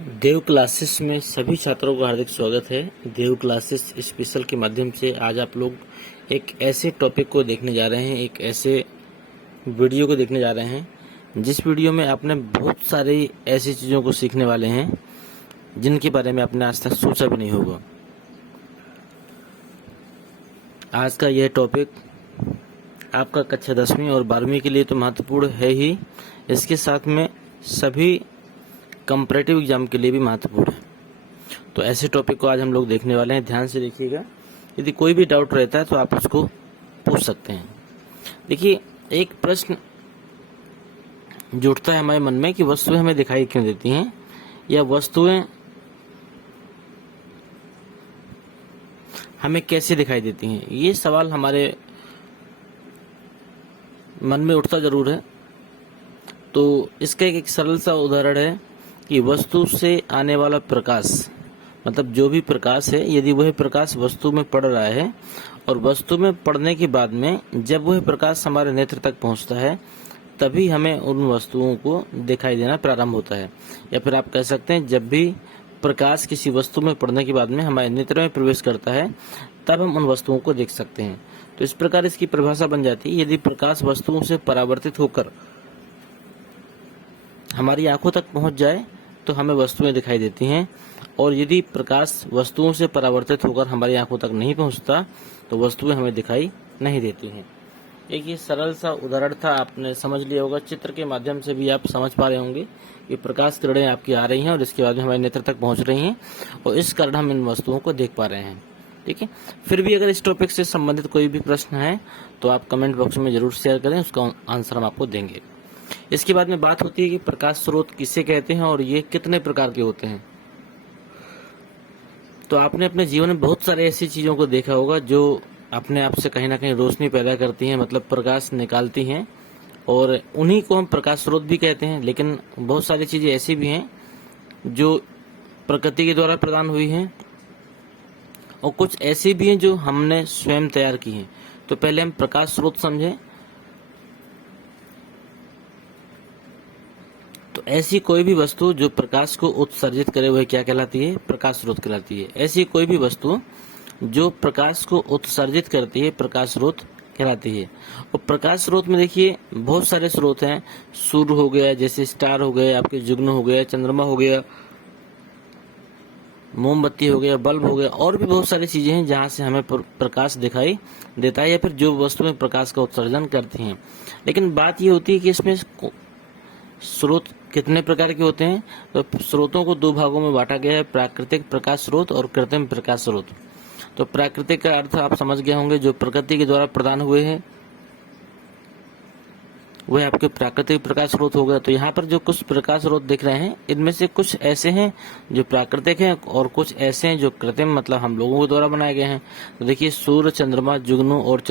देव classes में सभी छात्रों का हार्दिक स्वागत है। देव क्लासेस स्पेशल के माध्यम से आज आप लोग एक ऐसे टॉपिक को देखने जा रहे हैं, एक ऐसे वीडियो को देखने जा रहे हैं जिस वीडियो में आपने बहुत सारी ऐसी चीज़ों को सीखने वाले हैं जिनके बारे में आपने आज तक सोचा भी नहीं होगा। आज का यह टॉपिक आपका कक्षा 10वीं और 12वीं के लिए तो महत्वपूर्ण है ही, इसके साथ में सभी कंपैरेटिव एग्जाम के लिए भी महत्वपूर्ण है। तो ऐसे टॉपिक को आज हम लोग देखने वाले हैं, ध्यान से देखिएगा। यदि कोई भी डाउट रहता है तो आप उसको पूछ सकते हैं। देखिए, एक प्रश्न जुड़ता है हमारे मन में कि वस्तुएं हमें दिखाई क्यों देती हैं, या वस्तुएं हमें कैसे दिखाई देती हैं। ये सवाल हमारे मन में उठता जरूर है। तो इसका एक सरल सा उदाहरण है कि वस्तु से आने वाला प्रकाश, मतलब जो भी प्रकाश है, यदि वह प्रकाश वस्तु में पड़ रहा है और वस्तु में पड़ने के बाद में जब वह प्रकाश हमारे नेत्र तक पहुंचता है तभी हमें उन वस्तुओं को दिखाई देना प्रारंभ होता है। या फिर आप कह सकते हैं, जब भी प्रकाश किसी वस्तु में पड़ने के बाद में हमारे नेत्र में प्रवेश करता है तब हम उन वस्तुओं को देख सकते हैं। तो इस प्रकार इसकी परिभाषा बन जाती है, यदि प्रकाश वस्तुओं से परावर्तित होकर हमारी आंखों तक पहुंच जाए तो हमें वस्तुएं दिखाई देती हैं, और यदि प्रकाश वस्तुओं से परावर्तित होकर हमारी आंखों तक नहीं पहुंचता तो वस्तुएं हमें दिखाई नहीं देती हैं। एक ये सरल सा उदाहरण था, आपने समझ लिया होगा। चित्र के माध्यम से भी आप समझ पा रहे होंगे कि प्रकाश किरणें आपकी आ रही हैं और इसके बाद में हमारे नेत्र तक पहुंच रही हैं, और इस कारण हम इन वस्तुओं को देख पा रहे हैं। ठीक है, फिर भी अगर इस टॉपिक से संबंधित कोई भी प्रश्न है तो आप कमेंट बॉक्स में जरूर शेयर करें, उसका आंसर हम आपको देंगे। इसके बाद में बात होती है कि प्रकाश स्रोत किसे कहते हैं और ये कितने प्रकार के होते हैं। तो आपने अपने जीवन में बहुत सारे ऐसी चीजों को देखा होगा जो अपने आप से कहीं ना कहीं रोशनी पैदा करती हैं, मतलब प्रकाश निकालती हैं, और उन्हीं को हम प्रकाश स्रोत भी कहते हैं। लेकिन बहुत सारी चीजें ऐसी भी हैं जो प्रकृति के द्वारा प्रदान हुई हैं, और कुछ ऐसी भी हैं जो हमने स्वयं तैयार की हैं। तो पहले हम प्रकाश स्रोत समझें। तो ऐसी कोई भी वस्तु जो प्रकाश को उत्सर्जित करे वह क्या कहलाती है? प्रकाश स्रोत कहलाती है। ऐसी कोई भी वस्तु जो प्रकाश को उत्सर्जित करती है प्रकाश स्रोत कहलाती है। और प्रकाश स्रोत में देखिए बहुत सारे स्रोत हैं। सूर्य हो गया, जैसे स्टार हो गए, आपके जुगनू हो गया, चंद्रमा हो गया, मोमबत्ती हो गया, बल्ब हो गया, और भी बहुत सारी चीजें हैं जहां से हमें प्रकाश दिखाई देता है, या फिर जो वस्तुएं प्रकाश का उत्सर्जन करती हैं। लेकिन बात यह होती है कि इसमें स्रोत कितने प्रकार के होते हैं। तो स्रोतों को दो भागों में बांटा गया है, प्राकृतिक प्रकाश स्रोत और कृत्रिम प्रकाश स्रोत। तो प्राकृतिक का अर्थ आप समझ गए होंगे, जो प्रकृति के द्वारा प्रदान हुए हैं वह आपके प्राकृतिक प्रकाश स्रोत हो गया। तो यहाँ पर जो कुछ प्रकाश स्रोत दिख रहे हैं इनमें से कुछ ऐसे हैं जो प्राकृतिक हैं और कुछ ऐसे हैं जो कृत्रिम, मतलब हम लोगों के द्वारा बनाए गए हैं। तो देखिए, सूर्य, चंद्रमा, जुगनू और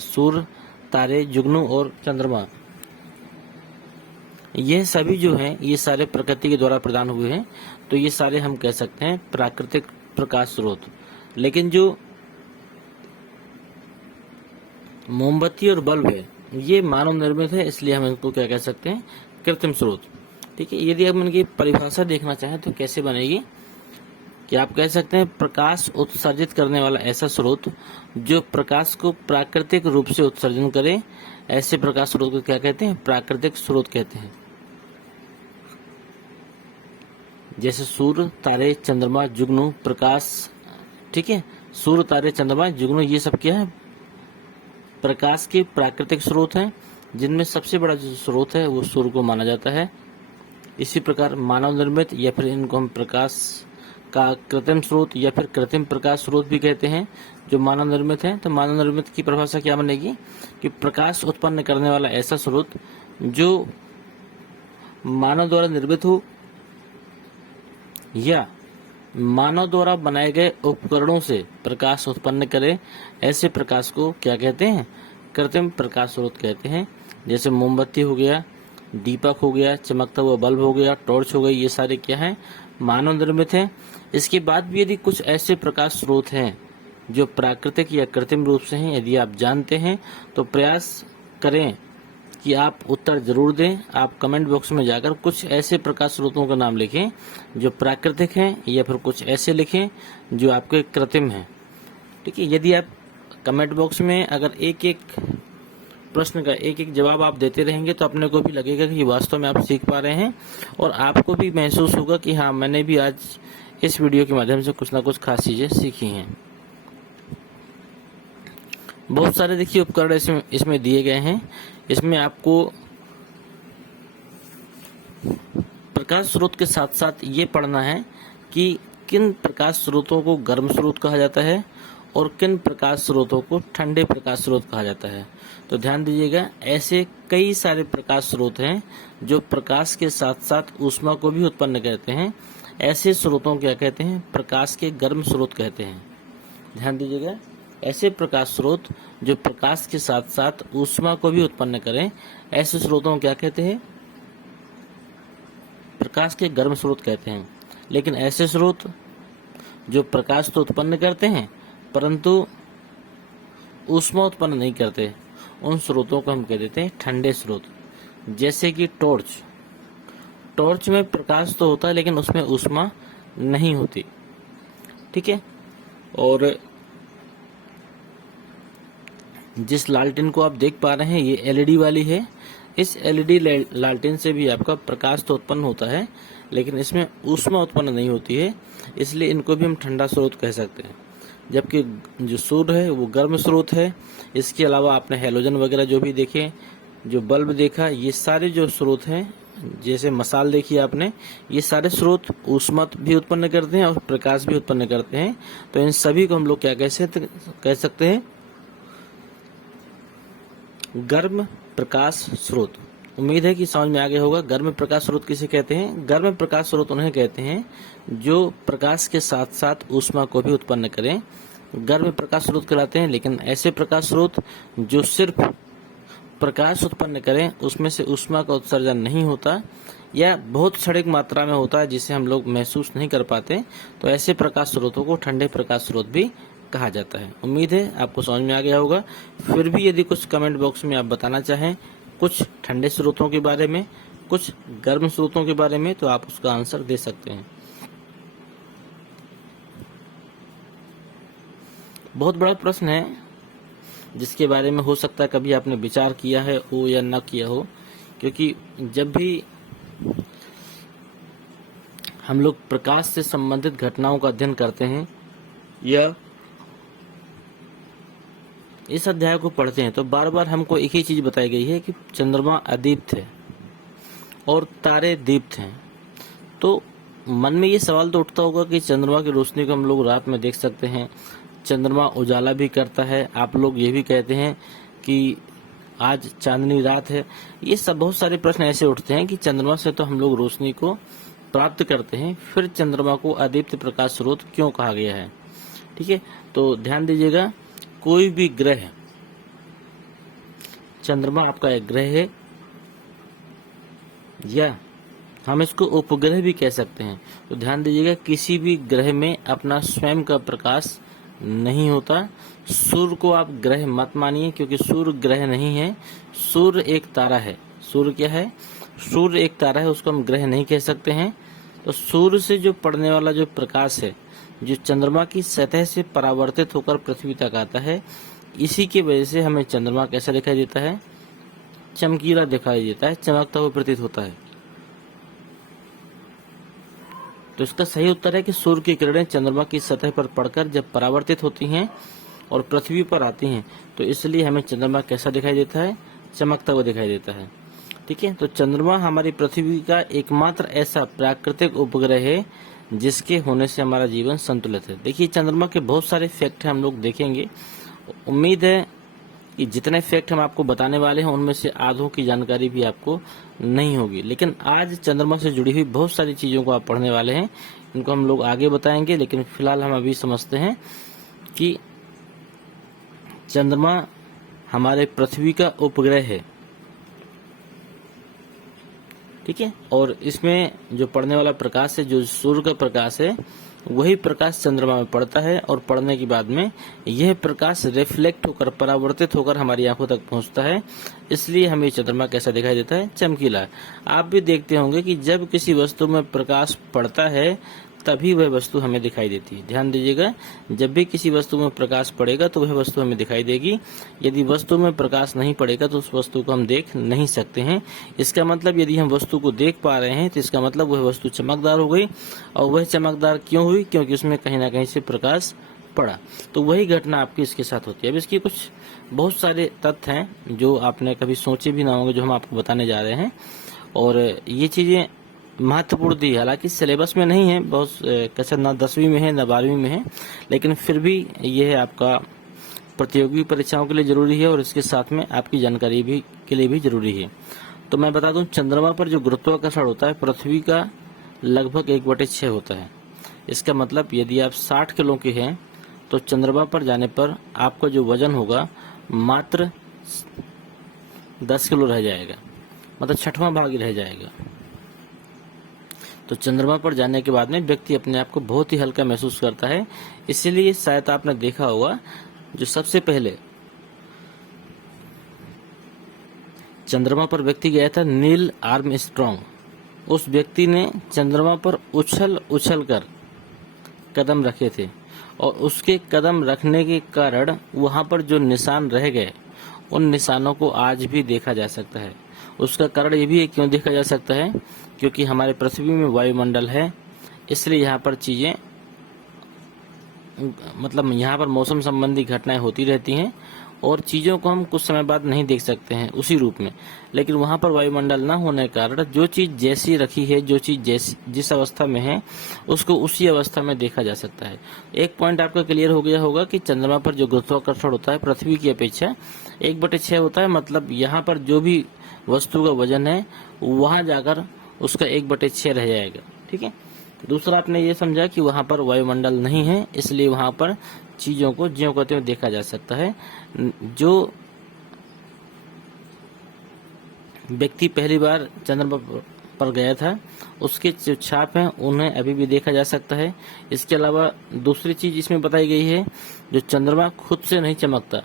सूर्य, तारे, जुगनू और चंद्रमा, ये सभी जो हैं ये सारे प्रकृति के द्वारा प्रदान हुए हैं। तो ये सारे हम कह सकते हैं प्राकृतिक प्रकाश स्रोत। लेकिन जो मोमबत्ती और बल्ब है ये मानव निर्मित है, इसलिए हम इनको क्या कह सकते हैं? कृत्रिम स्रोत। ठीक है, यदि हम इनकी परिभाषा देखना चाहें तो कैसे बनेगी कि आप कह सकते हैं प्रकाश उत्सर्जित करने वाला ऐसा स्रोत जो प्रकाश को प्राकृतिक रूप से उत्सर्जन करे, ऐसे प्रकाश स्रोत को क्या कहते हैं? प्राकृतिक स्रोत कहते हैं। जैसे सूर्य, तारे, चंद्रमा, जुगनू, प्रकाश। ठीक है, सूर्य, तारे, चंद्रमा, जुगनू, ये सब क्या है? प्रकाश के प्राकृतिक स्रोत हैं, जिनमें सबसे बड़ा जो स्रोत है वो सूर्य को माना जाता है। इसी प्रकार मानव निर्मित, या फिर इनको हम प्रकाश का कृत्रिम स्रोत या फिर कृत्रिम प्रकाश स्रोत भी कहते हैं, जो मानव निर्मित है। तो मानव निर्मित की परिभाषा क्या बनेगी कि प्रकाश उत्पन्न करने वाला ऐसा स्रोत जो मानव द्वारा निर्मित हो या मानव द्वारा बनाए गए उपकरणों से प्रकाश उत्पन्न करे, ऐसे प्रकाश को क्या कहते हैं? कृत्रिम प्रकाश स्रोत कहते हैं। जैसे मोमबत्ती हो गया, दीपक हो गया, चमकता हुआ बल्ब हो गया, टॉर्च हो गई, ये सारे क्या हैं? मानव निर्मित हैं। इसके बाद भी यदि कुछ ऐसे प्रकाश स्रोत हैं जो प्राकृतिक या कृत्रिम रूप से हैं, यदि आप जानते हैं तो प्रयास करें कि आप उत्तर जरूर दें। आप कमेंट बॉक्स में जाकर कुछ ऐसे प्रकाश स्रोतों का नाम लिखें जो प्राकृतिक हैं, या फिर कुछ ऐसे लिखें जो आपके कृत्रिम हैं। ठीक है, यदि आप कमेंट बॉक्स में अगर एक एक प्रश्न का एक एक जवाब आप देते रहेंगे तो अपने को भी लगेगा कि वास्तव में आप सीख पा रहे हैं, और आपको भी महसूस होगा कि हाँ, मैंने भी आज इस वीडियो के माध्यम से कुछ ना कुछ खास चीजें सीखी हैं। बहुत सारे देखिए उपकरण इसमें दिए गए हैं। इसमें आपको प्रकाश स्रोत के साथ साथ ये पढ़ना है कि किन प्रकाश स्रोतों को गर्म स्रोत कहा जाता है और किन प्रकाश स्रोतों को ठंडे प्रकाश स्रोत कहा जाता है। तो ध्यान दीजिएगा, ऐसे कई सारे प्रकाश स्रोत हैं जो प्रकाश के साथ साथ ऊष्मा को भी उत्पन्न करते हैं। ऐसे स्रोतों क्या कहते हैं? प्रकाश के गर्म स्रोत कहते हैं। ध्यान दीजिएगा, ऐसे प्रकाश स्रोत जो प्रकाश के साथ साथ ऊष्मा को भी उत्पन्न करें, ऐसे स्रोतों को क्या कहते हैं? प्रकाश के गर्म स्रोत कहते हैं। लेकिन ऐसे स्रोत जो प्रकाश तो उत्पन्न करते हैं परंतु ऊष्मा उत्पन्न नहीं करते, उन स्रोतों को हम कह देते हैं ठंडे स्रोत। जैसे कि टॉर्च में प्रकाश तो होता है लेकिन उसमें ऊष्मा नहीं होती। ठीक है, और जिस लालटेन को आप देख पा रहे हैं ये एलईडी वाली है। इस एलईडी लालटेन से भी आपका प्रकाश तो उत्पन्न होता है लेकिन इसमें ऊष्मा उत्पन्न नहीं होती है, इसलिए इनको भी हम ठंडा स्रोत कह सकते हैं। जबकि जो सूर्य है वो गर्म स्रोत है। इसके अलावा आपने हैलोजन वगैरह जो भी देखे, जो बल्ब देखा, ये सारे जो स्रोत हैं, जैसे मसाल देखी आपने, ये सारे स्रोत ऊष्मा भी उत्पन्न करते हैं और प्रकाश भी उत्पन्न करते हैं। तो इन सभी को हम लोग क्या कह सकते हैं? गर्म प्रकाश स्रोत। उम्मीद है कि समझ में आ गया होगा। गर्म प्रकाश स्रोत किसे कहते हैं? गर्म प्रकाश स्रोत उन्हें कहते हैं जो प्रकाश के साथ साथ ऊष्मा को भी उत्पन्न करें, गर्म प्रकाश स्रोत कहलाते हैं। लेकिन ऐसे प्रकाश स्रोत जो सिर्फ प्रकाश उत्पन्न करें, उसमें से ऊष्मा का उत्सर्जन नहीं होता या बहुत क्षणिक मात्रा में होता है जिसे हम लोग महसूस नहीं कर पाते, तो ऐसे प्रकाश स्रोतों को ठंडे प्रकाश स्रोत भी कहा जाता है। उम्मीद है आपको समझ में आ गया होगा। फिर भी यदि कुछ कमेंट बॉक्स में आप बताना चाहें कुछ ठंडे स्रोतों के बारे में, कुछ गर्म स्रोतों के बारे में, तो आप उसका आंसर दे सकते हैं। बहुत बड़ा प्रश्न है जिसके बारे में हो सकता है कभी आपने विचार किया है हो या न किया हो, क्योंकि जब भी हम लोग प्रकाश से संबंधित घटनाओं का अध्ययन करते हैं या इस अध्याय को पढ़ते हैं तो बार बार हमको एक ही चीज बताई गई है कि चंद्रमा अदीप्त है और तारे दीप्त हैं। तो मन में ये सवाल तो उठता होगा कि चंद्रमा की रोशनी को हम लोग रात में देख सकते हैं, चंद्रमा उजाला भी करता है, आप लोग ये भी कहते हैं कि आज चांदनी रात है। ये सब बहुत सारे प्रश्न ऐसे उठते हैं कि चंद्रमा से तो हम लोग रोशनी को प्राप्त करते हैं, फिर चंद्रमा को अदीप्त प्रकाश स्रोत क्यों कहा गया है? ठीक है, तो ध्यान दीजिएगा, कोई भी ग्रह, चंद्रमा आपका एक ग्रह है या हम इसको उपग्रह भी कह सकते हैं। तो ध्यान दीजिएगा, किसी भी ग्रह में अपना स्वयं का प्रकाश नहीं होता। सूर्य को आप ग्रह मत मानिए क्योंकि सूर्य ग्रह नहीं है, सूर्य एक तारा है। सूर्य क्या है? सूर्य एक तारा है, उसको हम ग्रह नहीं कह सकते हैं। तो सूर्य से जो पड़ने वाला जो प्रकाश है, जो चंद्रमा की सतह से परावर्तित होकर पृथ्वी तक आता है, इसी की वजह से हमें चंद्रमा कैसा दिखाई देता है? चमकीला दिखाई देता है, चमकता हुआ प्रतीत होता है। तो इसका सही उत्तर है कि सूर्य की किरणें चंद्रमा की सतह पर पड़कर जब परावर्तित होती हैं और पृथ्वी पर आती हैं, तो इसलिए हमें चंद्रमा कैसा दिखाई देता है? चमकता हुआ दिखाई देता है। ठीक है, तो चंद्रमा हमारी पृथ्वी का एकमात्र ऐसा प्राकृतिक उपग्रह है जिसके होने से हमारा जीवन संतुलित है। देखिए, चंद्रमा के बहुत सारे फैक्ट हम लोग देखेंगे। उम्मीद है कि जितने फैक्ट हम आपको बताने वाले हैं उनमें से आधों की जानकारी भी आपको नहीं होगी, लेकिन आज चंद्रमा से जुड़ी हुई बहुत सारी चीजों को आप पढ़ने वाले हैं, इनको हम लोग आगे बताएंगे। लेकिन फिलहाल हम अभी समझते हैं कि चंद्रमा हमारे पृथ्वी का उपग्रह है। ठीक है, और इसमें जो पड़ने वाला प्रकाश है, जो सूर्य का प्रकाश है, वही प्रकाश चंद्रमा में पड़ता है और पड़ने के बाद में यह प्रकाश रिफ्लेक्ट होकर परावर्तित होकर हमारी आंखों तक पहुंचता है। इसलिए हमें चंद्रमा कैसा दिखाई देता है? चमकीला। आप भी देखते होंगे कि जब किसी वस्तु में प्रकाश पड़ता है तभी वह वस्तु हमें दिखाई देती है। ध्यान दीजिएगा, जब भी किसी वस्तु में प्रकाश पड़ेगा तो वह वस्तु हमें दिखाई देगी। यदि वस्तु में प्रकाश नहीं पड़ेगा तो उस वस्तु को हम देख नहीं सकते हैं। इसका मतलब यदि हम वस्तु को देख पा रहे हैं तो इसका मतलब वह वस्तु चमकदार हो गई। और वह चमकदार क्यों हुई? क्योंकि उसमें कहीं ना कहीं से प्रकाश पड़ा। तो वही घटना आपकी इसके साथ होती है। अब इसकी कुछ बहुत सारे तथ्य हैं जो आपने कभी सोचे भी ना होंगे, जो हम आपको बताने जा रहे हैं। और ये चीजें महत्वपूर्ण थी, हालांकि सिलेबस में नहीं है, बहुत कैसे ना 10वीं में है ना 12वीं में है, लेकिन फिर भी यह आपका प्रतियोगी परीक्षाओं के लिए जरूरी है और इसके साथ में आपकी जानकारी भी के लिए भी जरूरी है। तो मैं बता दूं, चंद्रमा पर जो गुरुत्वाकर्षण होता है पृथ्वी का लगभग 1/6 होता है। इसका मतलब यदि आप 60 किलो के हैं तो चंद्रमा पर जाने पर आपका जो वजन होगा मात्र 10 किलो रह जाएगा, मतलब 6वां भाग ही रह जाएगा। तो चंद्रमा पर जाने के बाद में व्यक्ति अपने आप को बहुत ही हल्का महसूस करता है। इसीलिए शायद आपने देखा होगा, जो सबसे पहले चंद्रमा पर व्यक्ति गया था, नील आर्मस्ट्रॉन्ग, उस व्यक्ति ने चंद्रमा पर उछल उछल कर कदम रखे थे और उसके कदम रखने के कारण वहां पर जो निशान रह गए उन निशानों को आज भी देखा जा सकता है। उसका कारण ये भी है, क्यों देखा जा सकता है? क्योंकि हमारे पृथ्वी में वायुमंडल है, इसलिए यहाँ पर चीजें, मतलब यहाँ पर मौसम संबंधी घटनाएं होती रहती हैं और चीजों को हम कुछ समय बाद नहीं देख सकते हैं उसी रूप में। लेकिन वहां पर वायुमंडल न होने के कारण जो चीज जैसी रखी है, जो चीज जैसी जिस अवस्था में है, उसको उसी अवस्था में देखा जा सकता है। एक पॉइंट आपका क्लियर हो गया होगा कि चंद्रमा पर जो गुरुत्वाकर्षण होता है पृथ्वी की अपेक्षा 1/6 होता है। मतलब यहाँ पर जो भी वस्तु का वजन है वहां जाकर उसका 1/6 रह जाएगा। ठीक है। दूसरा आपने ये समझा कि वहां पर वायुमंडल नहीं है, इसलिए वहां पर चीजों को ज्यों कहते हुए देखा जा सकता है। जो व्यक्ति पहली बार चंद्रमा पर गया था उसके जो छाप हैं उन्हें अभी भी देखा जा सकता है। इसके अलावा दूसरी चीज इसमें बताई गई है, जो चंद्रमा खुद से नहीं चमकता,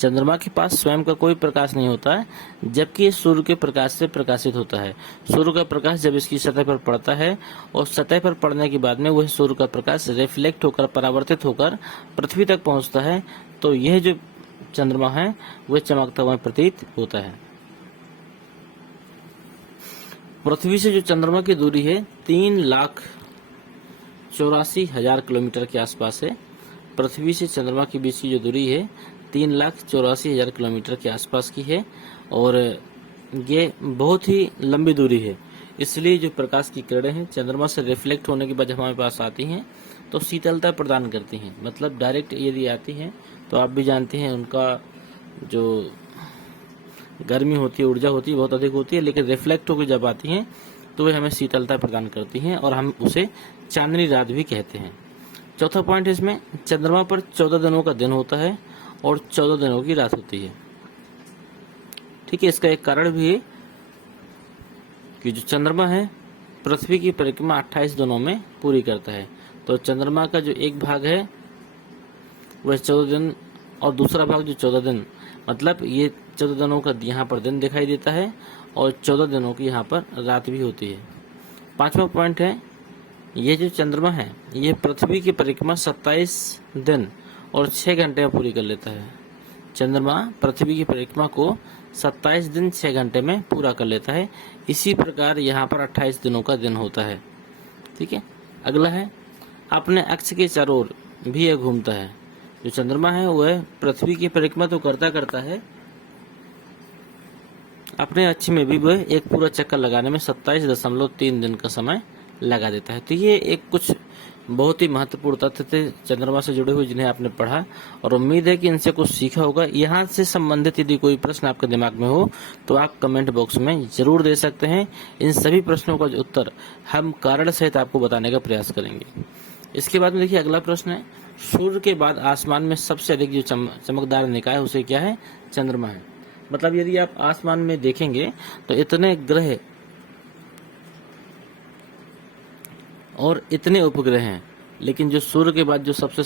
चंद्रमा के पास स्वयं का कोई प्रकाश नहीं होता है, जबकि ये सूर्य के प्रकाश से प्रकाशित होता है। सूर्य का प्रकाश जब इसकी सतह पर पड़ता है और सतह पर पड़ने के बाद में वह सूर्य का प्रकाश रिफ्लेक्ट होकर परावर्तित होकर पृथ्वी तक पहुंचता है, तो यह जो चंद्रमा है वह चमकता हुआ प्रतीत होता है। पृथ्वी से जो चंद्रमा की दूरी है 3,84,000 किलोमीटर के आसपास है। पृथ्वी से चंद्रमा के बीच की जो दूरी है 3,84,000 किलोमीटर के आसपास की है और ये बहुत ही लंबी दूरी है। इसलिए जो प्रकाश की किरणें हैं चंद्रमा से रिफ्लेक्ट होने के बाद जब हमारे पास आती हैं तो शीतलता प्रदान करती हैं। मतलब डायरेक्ट यदि आती हैं तो आप भी जानते हैं उनका जो गर्मी होती है, ऊर्जा होती है, बहुत अधिक होती है, लेकिन रिफ्लेक्ट होकर जब आती हैं तो वे हमें शीतलता प्रदान करती हैं और हम उसे चांदनी रात भी कहते हैं। चौथा पॉइंट इसमें, चंद्रमा पर 14 दिनों का दिन होता है और 14 दिनों की रात होती है। ठीक है। इसका एक कारण भी है कि जो चंद्रमा है पृथ्वी की परिक्रमा 28 दिनों में पूरी करता है। तो चंद्रमा का जो एक भाग है वह 14 दिन और दूसरा भाग जो 14 दिन, मतलब ये 14 दिनों का यहाँ पर दिन दिखाई देता है और 14 दिनों की यहाँ पर रात भी होती है। पांचवा पॉइंट है, ये जो चंद्रमा है ये पृथ्वी की परिक्रमा 27 दिन और 6 घंटे में पूरी कर लेता है। चंद्रमा पृथ्वी की परिक्रमा को 27 दिन 6 घंटे में पूरा कर लेता है। इसी प्रकार यहाँ पर 28 दिनों का दिन होता है। ठीक है। अगला है, अपने अक्ष के चारों ओर भी यह घूमता है। जो चंद्रमा है वह पृथ्वी की परिक्रमा तो करता है, अपने अक्ष में भी वह एक पूरा चक्कर लगाने में 27.3 दिन का समय लगा देता है। तो ये एक कुछ बहुत ही महत्वपूर्ण तथ्य थे चंद्रमा से जुड़े हुए जिन्हें आपने पढ़ा और उम्मीद है कि इनसे कुछ सीखा होगा। यहाँ से संबंधित यदि कोई प्रश्न आपके दिमाग में हो तो आप कमेंट बॉक्स में जरूर दे सकते हैं। इन सभी प्रश्नों का उत्तर हम कारण सहित आपको बताने का प्रयास करेंगे। इसके बाद में देखिए अगला प्रश्न है, सूर्य के बाद आसमान में सबसे अधिक जो चमकदार निकाय उसे क्या है? चंद्रमा है। मतलब यदि आप आसमान में देखेंगे तो इतने ग्रह और इतने उपग्रह हैं, लेकिन जो सूर्य के बाद जो सबसे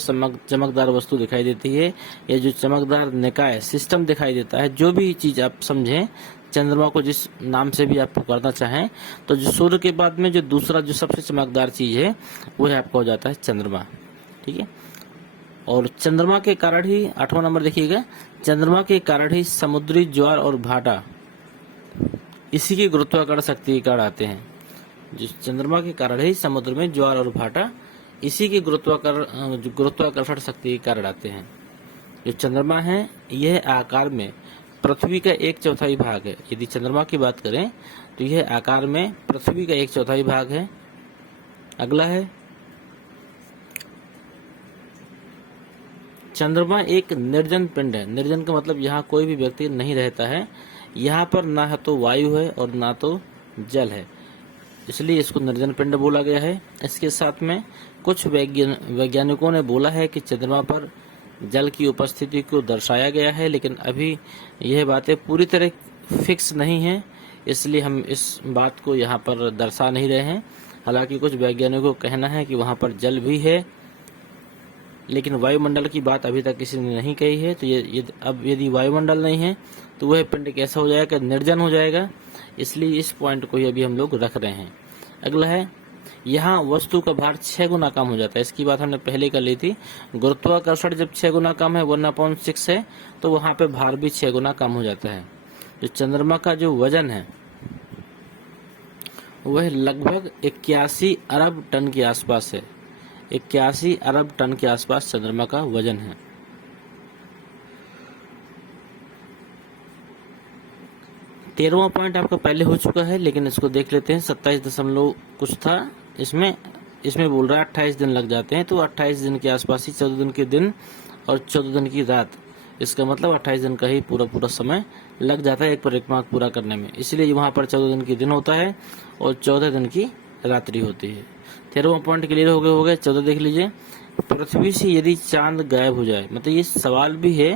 चमकदार वस्तु दिखाई देती है, या जो चमकदार निकाय सिस्टम दिखाई देता है, जो भी चीज आप समझें, चंद्रमा को जिस नाम से भी आप पुकारना चाहें, तो जो सूर्य के बाद में जो दूसरा जो सबसे चमकदार चीज है वो है आपका हो जाता है चंद्रमा। ठीक है, और चंद्रमा के कारण ही 8वां नंबर देखिएगा, चंद्रमा के कारण ही समुद्री ज्वार और भाटा इसी की गुरुत्वाकर्षण शक्ति के कारण आते हैं। जो चंद्रमा के कारण ही समुद्र में ज्वार और भाटा इसी की गुरुत्वाकर्षण शक्ति के कारण आते हैं। जो चंद्रमा है यह आकार में पृथ्वी का 1/4 भाग है। यदि चंद्रमा की बात करें तो यह आकार में पृथ्वी का 1/4 भाग है। अगला है, चंद्रमा एक निर्जन पिंड है। निर्जन का मतलब यहाँ कोई भी व्यक्ति नहीं रहता है, यहाँ पर ना तो वायु है और ना तो जल है, इसलिए इसको निर्जन पिंड बोला गया है। इसके साथ में कुछ वैज्ञानिकों ने बोला है कि चंद्रमा पर जल की उपस्थिति को दर्शाया गया है, लेकिन अभी यह बातें पूरी तरह फिक्स नहीं है, इसलिए हम इस बात को यहाँ पर दर्शा नहीं रहे हैं। हालांकि कुछ वैज्ञानिकों को कहना है कि वहाँ पर जल भी है, लेकिन वायुमंडल की बात अभी तक किसी ने नहीं कही है। तो अब यदि वायुमंडल नहीं है तो वह पिंड कैसा हो जाएगा, निर्जन हो जाएगा, इसलिए इस पॉइंट को ही अभी हम लोग रख रहे हैं। अगला है, यहाँ वस्तु का भार 6 गुना कम हो जाता है। इसकी बात हमने पहले कर ली थी। गुरुत्वाकर्षण जब 6 गुना कम है, 1/6 है, तो वहां पे भार भी 6 गुना कम हो जाता है। जो चंद्रमा का जो वजन है वह लगभग 81 अरब टन के आसपास है। 81 अरब टन के आसपास चंद्रमा का वजन है। तेरहवां पॉइंट आपका पहले हो चुका है, लेकिन इसको देख लेते हैं। 27 दशमलव कुछ था, इसमें बोल रहा है 28 दिन लग जाते हैं, तो 28 दिन के आसपास ही 14 दिन के दिन और 14 दिन की रात, इसका मतलब 28 दिन का ही पूरा समय लग जाता है एक परिक्रमा पूरा करने में। इसलिए वहां पर 14 दिन की दिन होता है और 14 दिन की रात्रि होती है। 13वां पॉइंट क्लियर हो गए। 14 देख लीजिए, पृथ्वी से यदि चांद गायब हो जाए, मतलब ये सवाल भी है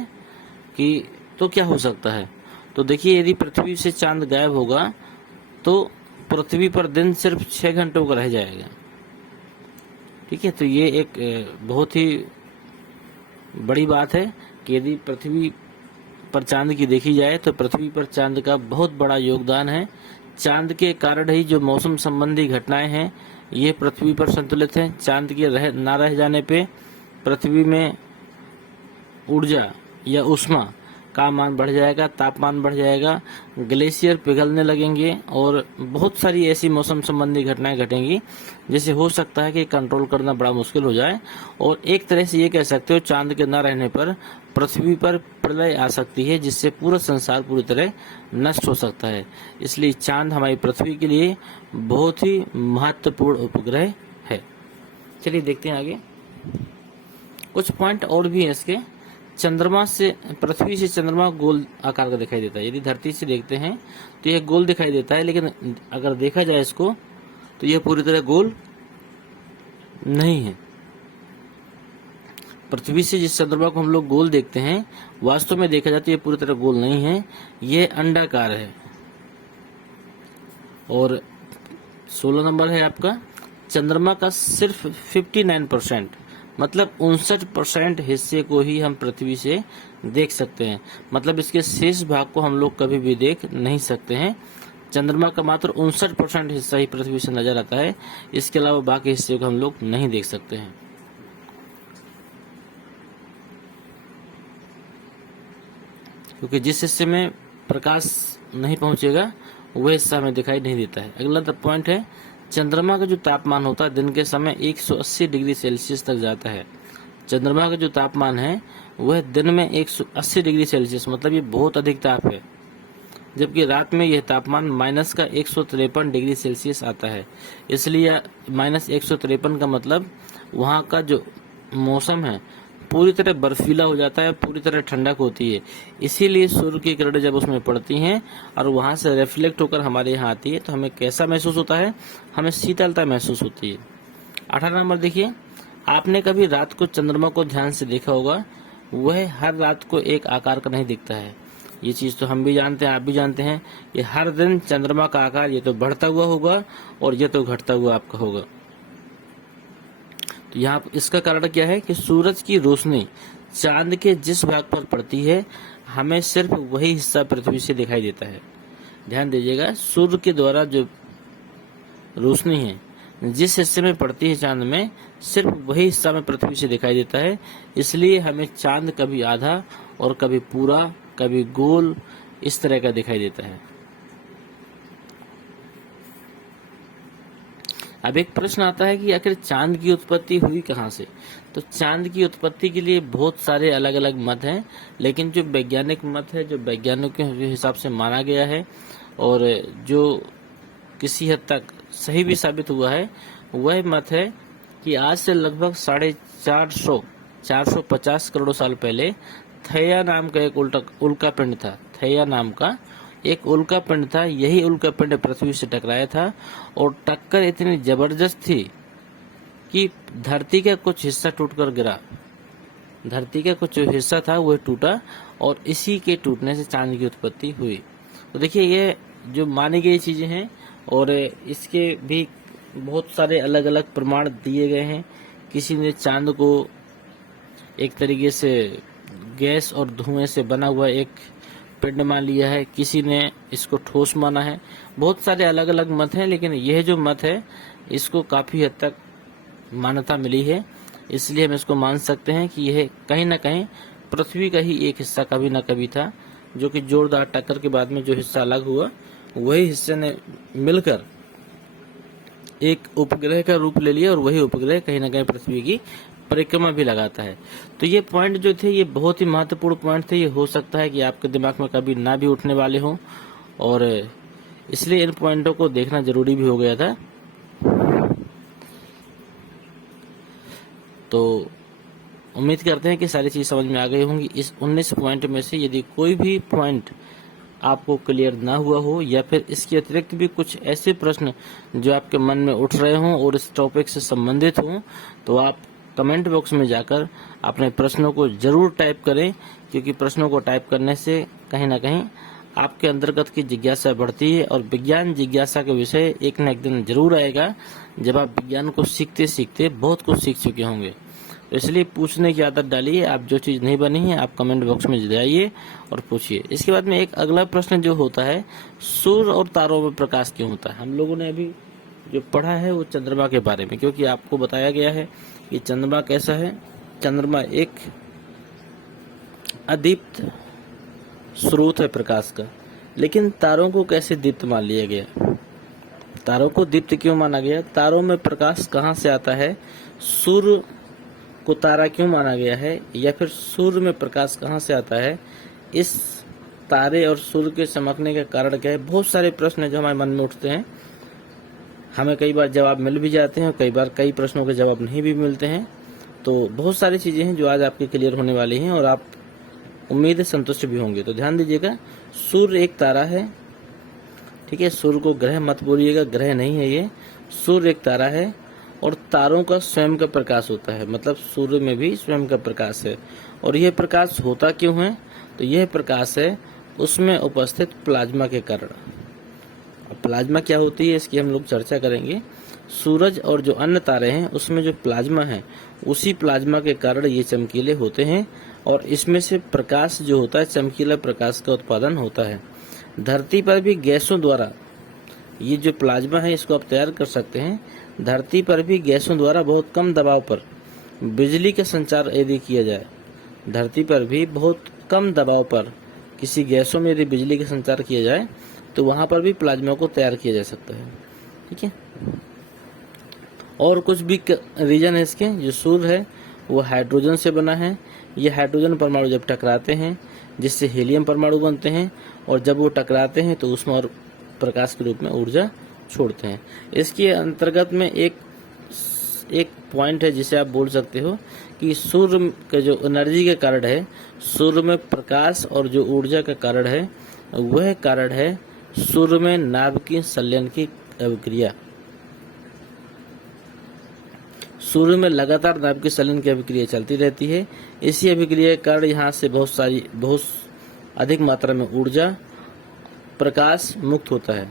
कि तो क्या हो सकता है। तो देखिए, यदि पृथ्वी से चांद गायब होगा तो पृथ्वी पर दिन सिर्फ 6 घंटों का रह जाएगा। ठीक है, तो ये एक बहुत ही बड़ी बात है कि यदि पृथ्वी पर चांद की देखी जाए तो पृथ्वी पर चांद का बहुत बड़ा योगदान है। चांद के कारण ही जो मौसम संबंधी घटनाएं हैं ये पृथ्वी पर संतुलित हैं। चांद के ना रह जाने पे पृथ्वी में ऊर्जा या ऊष्मा का मान बढ़ जाएगा, तापमान बढ़ जाएगा, ग्लेशियर पिघलने लगेंगे और बहुत सारी ऐसी मौसम संबंधी घटनाएं घटेंगी जिसे हो सकता है कि कंट्रोल करना बड़ा मुश्किल हो जाए। और एक तरह से ये कह सकते हो, चांद के न रहने पर पृथ्वी पर प्रलय आ सकती है, जिससे पूरा संसार पूरी तरह नष्ट हो सकता है। इसलिए चांद हमारी पृथ्वी के लिए बहुत ही महत्वपूर्ण उपग्रह है। चलिए देखते हैं आगे, कुछ पॉइंट और भी है इसके। चंद्रमा से, पृथ्वी से चंद्रमा गोल आकार का दिखाई देता है। यदि धरती से देखते हैं तो यह गोल दिखाई देता है, लेकिन अगर देखा जाए इसको तो यह पूरी तरह गोल नहीं है। पृथ्वी से जिस चंद्रमा को हम लोग गोल देखते हैं, वास्तव में देखा जाए तो यह पूरी तरह गोल नहीं है, यह अंडाकार है। और 16 नंबर है आपका, चंद्रमा का सिर्फ 59%, मतलब 59% हिस्से को ही हम पृथ्वी से देख सकते हैं। मतलब इसके शेष भाग को हम लोग कभी भी देख नहीं सकते हैं। चंद्रमा का मात्र 59% हिस्सा ही पृथ्वी से नजर आता है, इसके अलावा बाकी हिस्से को हम लोग नहीं देख सकते हैं। क्योंकि जिस हिस्से में प्रकाश नहीं पहुंचेगा वह हिस्सा हमें दिखाई नहीं देता है। अगला पॉइंट है, चंद्रमा का जो तापमान होता है दिन के समय 180 डिग्री सेल्सियस तक जाता है। चंद्रमा का जो तापमान है वह दिन में 180 डिग्री सेल्सियस, मतलब ये बहुत अधिक ताप है, जबकि रात में यह तापमान माइनस का 153 डिग्री सेल्सियस आता है। इसलिए -153 का मतलब वहाँ का जो मौसम है पूरी तरह बर्फीला हो जाता है, पूरी तरह ठंडक होती है। इसीलिए सूर्य की किरणें जब उसमें पड़ती हैं और वहां से रिफ्लेक्ट होकर हमारे यहाँ आती है तो हमें कैसा महसूस होता है, हमें शीतलता महसूस होती है। 18 नंबर देखिए, आपने कभी रात को चंद्रमा को ध्यान से देखा होगा, वह हर रात को एक आकार का नहीं दिखता है। ये चीज तो हम भी जानते हैं, आप भी जानते हैं, ये हर दिन चंद्रमा का आकार ये तो बढ़ता हुआ होगा और ये तो घटता हुआ आपका होगा। तो यहाँ इसका कारण क्या है कि सूरज की रोशनी चांद के जिस भाग पर पड़ती है हमें सिर्फ वही हिस्सा पृथ्वी से दिखाई देता है। ध्यान दीजिएगा, सूर्य के द्वारा जो रोशनी है जिस हिस्से में पड़ती है चांद में, सिर्फ वही हिस्सा में पृथ्वी से दिखाई देता है। इसलिए हमें चांद कभी आधा और कभी पूरा, कभी गोल, इस तरह का दिखाई देता है। अब एक प्रश्न आता है कि आखिर चांद की उत्पत्ति हुई कहाँ से। तो चांद की उत्पत्ति के लिए बहुत सारे अलग अलग मत हैं, लेकिन जो वैज्ञानिक मत है, जो वैज्ञानिकों के हिसाब से माना गया है और जो किसी हद तक सही भी साबित हुआ है, वह मत है कि आज से लगभग 450 करोड़ साल पहले थैया नाम का एक उल्का पिंड था। थैया नाम का एक उल्का पिंड था। यही उल्का पिंड पृथ्वी से टकराया था और टक्कर इतनी जबरदस्त थी कि धरती का कुछ हिस्सा टूटकर गिरा। धरती का कुछ जो हिस्सा था वह टूटा और इसी के टूटने से चांद की उत्पत्ति हुई। तो देखिए, ये जो मानी गई चीजें हैं और इसके भी बहुत सारे अलग अलग प्रमाण दिए गए हैं। किसी ने चांद को एक तरीके से गैस और धुएं से बना हुआ एक पिंड मान लिया है, किसी ने इसको ठोस माना है। बहुत सारे अलग अलग मत हैं, लेकिन यह जो मत है इसको काफी हद तक मान्यता मिली है। इसलिए हम इसको मान सकते हैं कि यह कहीं ना कहीं पृथ्वी का ही एक हिस्सा कभी ना कभी था, जो कि जोरदार टक्कर के बाद में जो हिस्सा अलग हुआ वही हिस्से ने मिलकर एक उपग्रह का रूप ले लिया और वही उपग्रह कहीं ना कहीं पृथ्वी की परिक्रमा भी लगाता है। तो ये पॉइंट जो थे ये बहुत ही महत्वपूर्ण पॉइंट थे। ये हो सकता है कि आपके दिमाग में कभी ना भी उठने वाले हों और इसलिए इन पॉइंटों को देखना जरूरी भी हो गया था। तो उम्मीद करते हैं कि सारी चीज समझ में आ गई होंगी। इस 19 पॉइंट में से यदि कोई भी पॉइंट आपको क्लियर ना हुआ हो या फिर इसके अतिरिक्त भी कुछ ऐसे प्रश्न जो आपके मन में उठ रहे हों और इस टॉपिक से संबंधित हों, तो आप कमेंट बॉक्स में जाकर अपने प्रश्नों को जरूर टाइप करें, क्योंकि प्रश्नों को टाइप करने से कहीं ना कहीं आपके अंतर्गत की जिज्ञासा बढ़ती है और विज्ञान जिज्ञासा का विषय एक न एक दिन जरूर आएगा जब आप विज्ञान को सीखते सीखते बहुत कुछ सीख चुके होंगे। तो इसलिए पूछने की आदत डालिए। आप जो चीज नहीं बनी है आप कमेंट बॉक्स में जाइए और पूछिए। इसके बाद में एक अगला प्रश्न जो होता है, सूर्य और तारों में प्रकाश क्यों होता है। हम लोगों ने अभी जो पढ़ा है वो चंद्रमा के बारे में, क्योंकि आपको बताया गया है कि चंद्रमा कैसा है। चंद्रमा एक अदीप्त स्रोत है प्रकाश का, लेकिन तारों को कैसे दीप्त मान लिया गया। तारों को दीप्त क्यों माना गया, तारों में प्रकाश कहाँ से आता है, सूर्य को तारा क्यों माना गया है, या फिर सूर्य में प्रकाश कहाँ से आता है, इस तारे और सूर्य के चमकने का कारण क्या है। बहुत सारे प्रश्न जो हमारे मन में उठते हैं, हमें कई बार जवाब मिल भी जाते हैं और कई बार कई प्रश्नों के जवाब नहीं भी मिलते हैं। तो बहुत सारी चीजें हैं जो आज आपके क्लियर होने वाली हैं और आप उम्मीद है संतुष्ट भी होंगे। तो ध्यान दीजिएगा, सूर्य एक तारा है, ठीक है। सूर्य को ग्रह मत बोलिएगा, ग्रह नहीं है ये। सूर्य एक तारा है और तारों का स्वयं का प्रकाश होता है, मतलब सूर्य में भी स्वयं का प्रकाश है। और यह प्रकाश होता क्यों है, तो यह प्रकाश है उसमें उपस्थित प्लाज्मा के कारण। प्लाज्मा क्या होती है इसकी हम लोग चर्चा करेंगे। सूरज और जो अन्य तारे हैं उसमें जो प्लाज्मा है, उसी प्लाज्मा के कारण ये चमकीले होते हैं और इसमें से प्रकाश जो होता है, चमकीला प्रकाश का उत्पादन होता है। धरती पर भी गैसों द्वारा ये जो प्लाज्मा है इसको आप तैयार कर सकते हैं। धरती पर भी गैसों द्वारा बहुत कम दबाव पर बिजली का संचार यदि किया जाए, धरती पर भी बहुत कम दबाव पर किसी गैसों में यदि बिजली का संचार किया जाए तो वहां पर भी प्लाज्मा को तैयार किया जा सकता है, ठीक है। और कुछ भी रीजन है इसके। जो सूर्य है वो हाइड्रोजन से बना है। ये हाइड्रोजन परमाणु जब टकराते हैं जिससे हीलियम परमाणु बनते हैं और जब वो टकराते हैं तो उसमें और प्रकाश के रूप में ऊर्जा छोड़ते हैं। इसके अंतर्गत में एक पॉइंट है जिसे आप बोल सकते हो कि सूर्य का जो एनर्जी का कारण है, सूर्य में प्रकाश और जो ऊर्जा का कारण है वह कारण है सूर्य में नाभिकीय संलयन की अभिक्रिया। सूर्य में लगातार नाभिकीय संलयन की अभिक्रिया चलती रहती है। इसी अभिक्रिया के कारण यहाँ से बहुत अधिक मात्रा में ऊर्जा प्रकाश मुक्त होता है।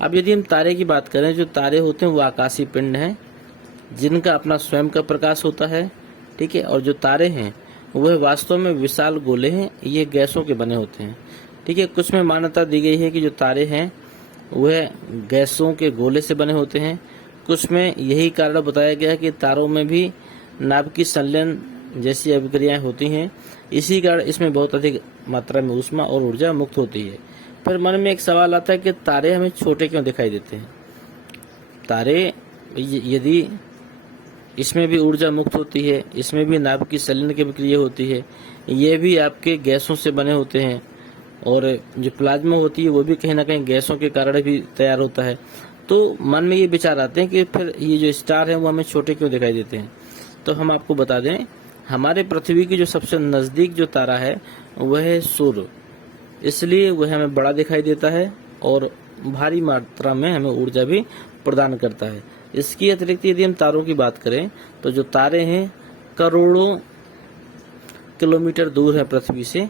अब यदि हम तारे की बात करें, जो तारे होते हैं वो आकाशीय पिंड हैं, जिनका अपना स्वयं का प्रकाश होता है, ठीक है। और जो तारे हैं वह वास्तव में विशाल गोले हैं, ये गैसों के बने होते हैं, ठीक है। कुछ में मान्यता दी गई है कि जो तारे हैं वह गैसों के गोले से बने होते हैं। कुछ में यही कारण बताया गया है कि तारों में भी नाभिकीय संलयन जैसी अभिक्रियाएं होती हैं, इसी कारण इसमें बहुत अधिक मात्रा में ऊष्मा और ऊर्जा मुक्त होती है। फिर मन में एक सवाल आता है कि तारे हमें छोटे क्यों दिखाई देते हैं। तारे यदि इसमें भी ऊर्जा मुक्त होती है, इसमें भी नाभिकीय संलयन की अभिक्रिया होती है, ये भी आपके गैसों से बने होते हैं, और जो प्लाज्मा होती है वो भी कहीं ना कहीं गैसों के कारण भी तैयार होता है, तो मन में ये विचार आते हैं कि फिर ये जो स्टार है वो हमें छोटे क्यों दिखाई देते हैं। तो हम आपको बता दें, हमारे पृथ्वी की जो सबसे नज़दीक जो तारा है वह है सूर्य, इसलिए वह हमें बड़ा दिखाई देता है और भारी मात्रा में हमें ऊर्जा भी प्रदान करता है। इसकी अतिरिक्त यदि हम तारों की बात करें तो जो तारे हैं करोड़ों किलोमीटर दूर है पृथ्वी से,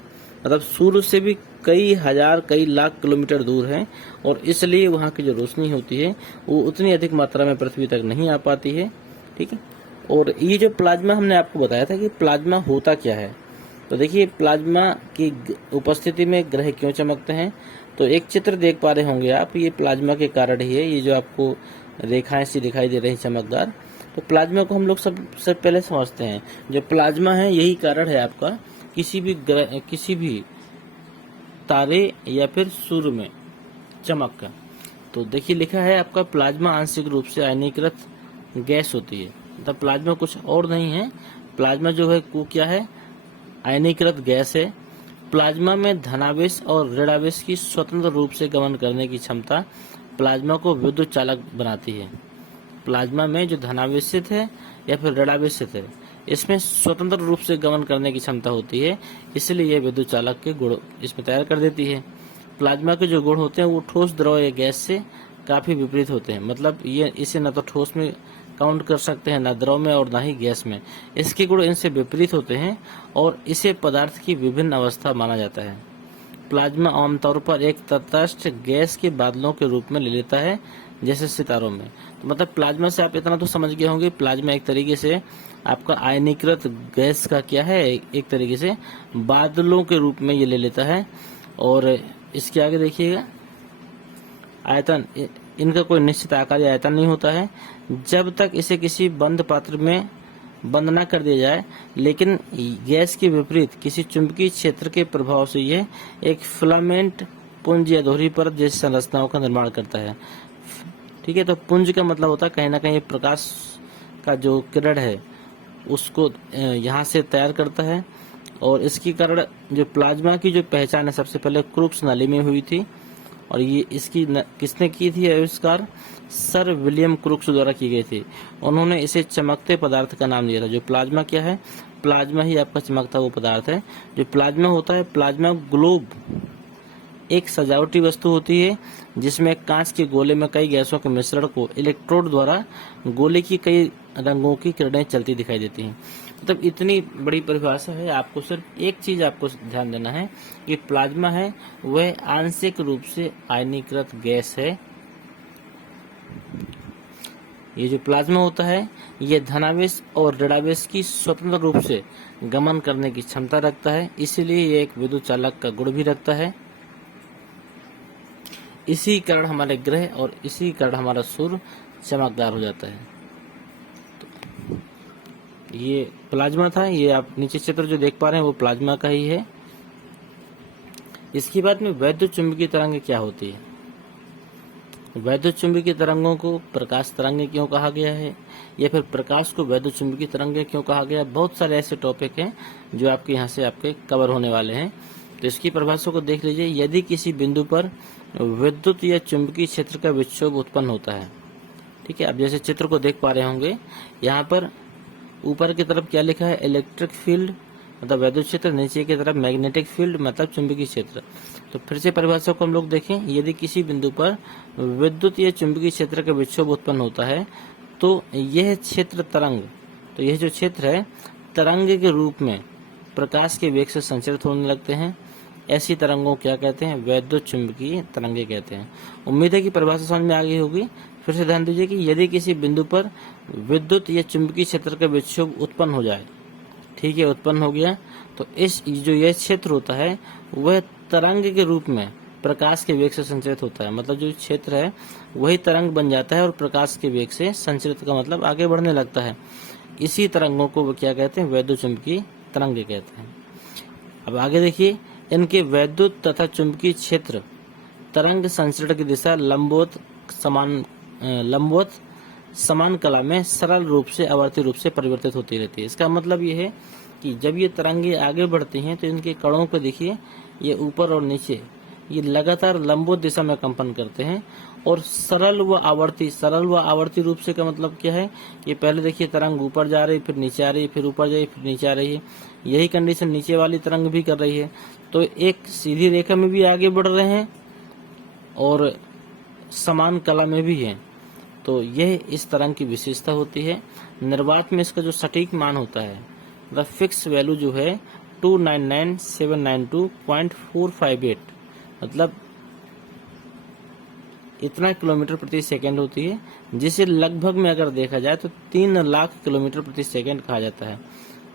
मतलब सूर्य से भी कई हजार कई लाख किलोमीटर दूर है, और इसलिए वहाँ की जो रोशनी होती है वो उतनी अधिक मात्रा में पृथ्वी तक नहीं आ पाती है, ठीक है। और ये जो प्लाज्मा हमने आपको बताया था कि प्लाज्मा होता क्या है, तो देखिए प्लाज्मा की उपस्थिति में ग्रह क्यों चमकते हैं। तो एक चित्र देख पा रहे होंगे आप, ये प्लाज्मा के कारण ही है, ये जो आपको रेखाएं सी दिखाई दे रही चमकदार, तो प्लाज्मा को हम लोग सबसे पहले समझते हैं। जो प्लाज्मा है यही कारण है आपका किसी भी तारे या फिर सूर्य में चमक का। तो देखिए लिखा है आपका प्लाज्मा आंशिक रूप से आयनीकृत गैस होती है, मतलब प्लाज्मा कुछ और नहीं है, प्लाज्मा जो है वो क्या है, आयनीकृत गैस है। प्लाज्मा में धनावेश और ऋणावेश की स्वतंत्र रूप से गमन करने की क्षमता प्लाज्मा को विद्युत चालक बनाती है। प्लाज्मा में जो धनावेशित है या फिर ऋणावेशित है, इसमें स्वतंत्र रूप से गमन करने की क्षमता होती है, इसलिए यह विद्युत चालक के गुण इसमें तैयार कर देती है। प्लाज्मा के जो गुण होते हैं वो ठोस, द्रव या गैस से काफी विपरीत होते हैं, मतलब ये इसे न तो ठोस में काउंट कर सकते हैं, ना द्रव में और ना ही गैस में। इसके गुण इनसे विपरीत होते हैं और इसे पदार्थ की विभिन्न अवस्था माना जाता है। प्लाज्मा आमतौर पर एक तटस्थ गैस के बादलों के रूप में ले लेता है, जैसे सितारों में। तो मतलब प्लाज्मा से आप इतना तो समझ गए होंगे, प्लाज्मा एक तरीके से आपका आयनीकृत गैस का क्या है, एक तरीके से बादलों के रूप में ये ले लेता है। और इसके आगे देखिएगा, आयतन, इनका कोई निश्चित आकार या आयतन नहीं होता है जब तक इसे किसी बंद पात्र में बंद न कर दिया जाए, लेकिन गैस के विपरीत किसी चुंबकीय क्षेत्र के प्रभाव से यह एक फिलामेंट पुंज या दोहरी परत जैसी संरचनाओं का निर्माण करता है, ठीक है। तो पुंज का मतलब होता है कहीं ना कहीं प्रकाश का जो किरण है उसको यहाँ से तैयार करता है। और इसके कारण जो प्लाज्मा की जो पहचान है सबसे पहले क्रूक्स नली में हुई थी, और ये इसकी किसने की थी आविष्कार, सर विलियम क्रूक्स द्वारा की गई थी। उन्होंने इसे चमकते पदार्थ का नाम दिया था। जो प्लाज्मा क्या है, प्लाज्मा ही आपका चमकता वो पदार्थ है। जो प्लाज्मा होता है, प्लाज्मा ग्लोब एक सजावटी वस्तु होती है जिसमें कांच के गोले में कई गैसों के मिश्रण को इलेक्ट्रोड द्वारा गोले की कई रंगों की किरणें चलती दिखाई देती हैं। मतलब इतनी बड़ी परिभाषा है, आपको सिर्फ एक चीज आपको ध्यान देना है कि प्लाज्मा है वह आंशिक रूप से आयनीकृत गैस है। ये जो प्लाज्मा होता है ये धनावेश और ऋणावेश की स्वतंत्र रूप से गमन करने की क्षमता रखता है, इसीलिए ये एक विद्युत चालक का गुण भी रखता है। इसी कारण हमारे ग्रह और इसी कारण हमारा सूर्य चमकदार हो जाता है। तो ये प्लाज्मा था, ये आप नीचे चित्र जो देख पा रहे हैं वो प्लाज्मा का ही है। इसके बाद में वैद्युत चुंबकीय तरंग क्या होती है। वैद्युत चुंबकीय तरंगों को प्रकाश तरंगे क्यों कहा गया है, या फिर प्रकाश को वैद्युत चुंबकीय तरंगे क्यों कहा गया। बहुत सारे ऐसे टॉपिक हैं जो आपके यहाँ से आपके कवर होने वाले हैं, तो इसकी परिभाषा को देख लीजिए। यदि किसी बिंदु पर विद्युत या चुंबकीय क्षेत्र का विक्षोभ उत्पन्न होता है, ठीक है। अब जैसे चित्र को देख पा रहे होंगे, यहाँ पर ऊपर की तरफ क्या लिखा है, इलेक्ट्रिक फील्ड मतलब वैद्युत क्षेत्र, नीचे की तरफ मैग्नेटिक फील्ड मतलब चुंबकीय क्षेत्र। तो फिर से परिभाषा को हम लोग देखें, यदि किसी बिंदु पर विद्युत या चुंबकीय क्षेत्र का विक्षोभ उत्पन्न होता है तो यह क्षेत्र तरंग, तो यह जो क्षेत्र है तरंग के रूप में प्रकाश के वेग से संचरित होने लगते हैं। ऐसी तरंगों क्या कहते हैं, वैद्युत चुंबकीय तरंगे कहते हैं। उम्मीद है कि परिभाषा समझ में आ गई होगी। फिर से ध्यान दीजिए कि यदि किसी बिंदु पर विद्युत या चुंबकीय क्षेत्र का विक्षोभ उत्पन्न हो जाए, ठीक है, उत्पन्न हो गया, तो इस जो यह क्षेत्र होता है वह तरंग के रूप में प्रकाश के वेग से संचरित होता है। मतलब जो क्षेत्र है वही तरंग बन जाता है और प्रकाश के वेग से संचरित का मतलब आगे बढ़ने लगता है। इसी तरंगों को वो क्या कहते हैं? वैद्युत चुंबकीय तरंगे कहते हैं। अब आगे देखिए, इनके वैद्युत तथा चुंबकीय क्षेत्र तरंग संचरण की दिशा लंबवत समान कला में सरल रूप से आवर्ती रूप से परिवर्तित होती रहती है। इसका मतलब ये है कि जब ये तरंगे आगे बढ़ती हैं तो इनके कणों पे देखिए, ये ऊपर और नीचे ये लगातार लंबवत दिशा में कंपन करते हैं और सरल व आवर्ती रूप से का मतलब क्या है? ये पहले देखिए तरंग ऊपर जा रही, फिर नीचे आ रही, फिर ऊपर जा रही, फिर नीचे आ रही है। यही कंडीशन नीचे वाली तरंग भी कर रही है। तो एक सीधी रेखा में भी आगे बढ़ रहे हैं और समान कला में भी है। तो यह इस तरंग की विशेषता होती है। निर्वात में इसका जो सटीक मान होता है, द फिक्स वैल्यू जो है 299,792.458, मतलब इतना किलोमीटर प्रति सेकंड होती है, जिसे लगभग में अगर देखा जाए तो 3 लाख किलोमीटर प्रति सेकंड कहा जाता है।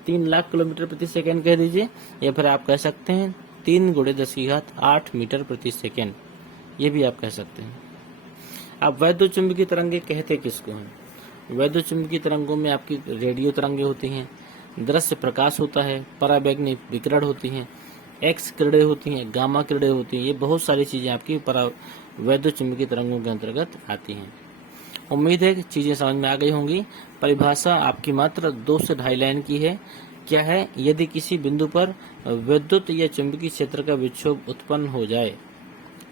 3 लाख किलोमीटर प्रति सेकंड कह दीजिए, या फिर आप कह सकते हैं 3 × 10⁸ मीटर प्रति सेकंड, ये भी आप कह सकते हैं। अब वैद्युत चुंबकीय तरंगे कहते किसको हैं? वैद्युत चुंबकीय तरंगों में आपकी रेडियो तरंगे होती हैं, दृश्य प्रकाश होता है, पराबैंगनी विकिरण होती हैं, एक्स किरणें होती हैं, गामा किरणें होती हैं। ये बहुत सारी चीजें आपकी वैद्युत चुंबकीय तरंगों के अंतर्गत आती हैं। उम्मीद है कि चीजें समझ में आ गई होंगी। परिभाषा आपकी मात्र 2 से 2.5 लाइन की है। क्या है? यदि किसी बिंदु पर विद्युत या चुंबकीय क्षेत्र का विक्षोभ उत्पन्न हो जाए,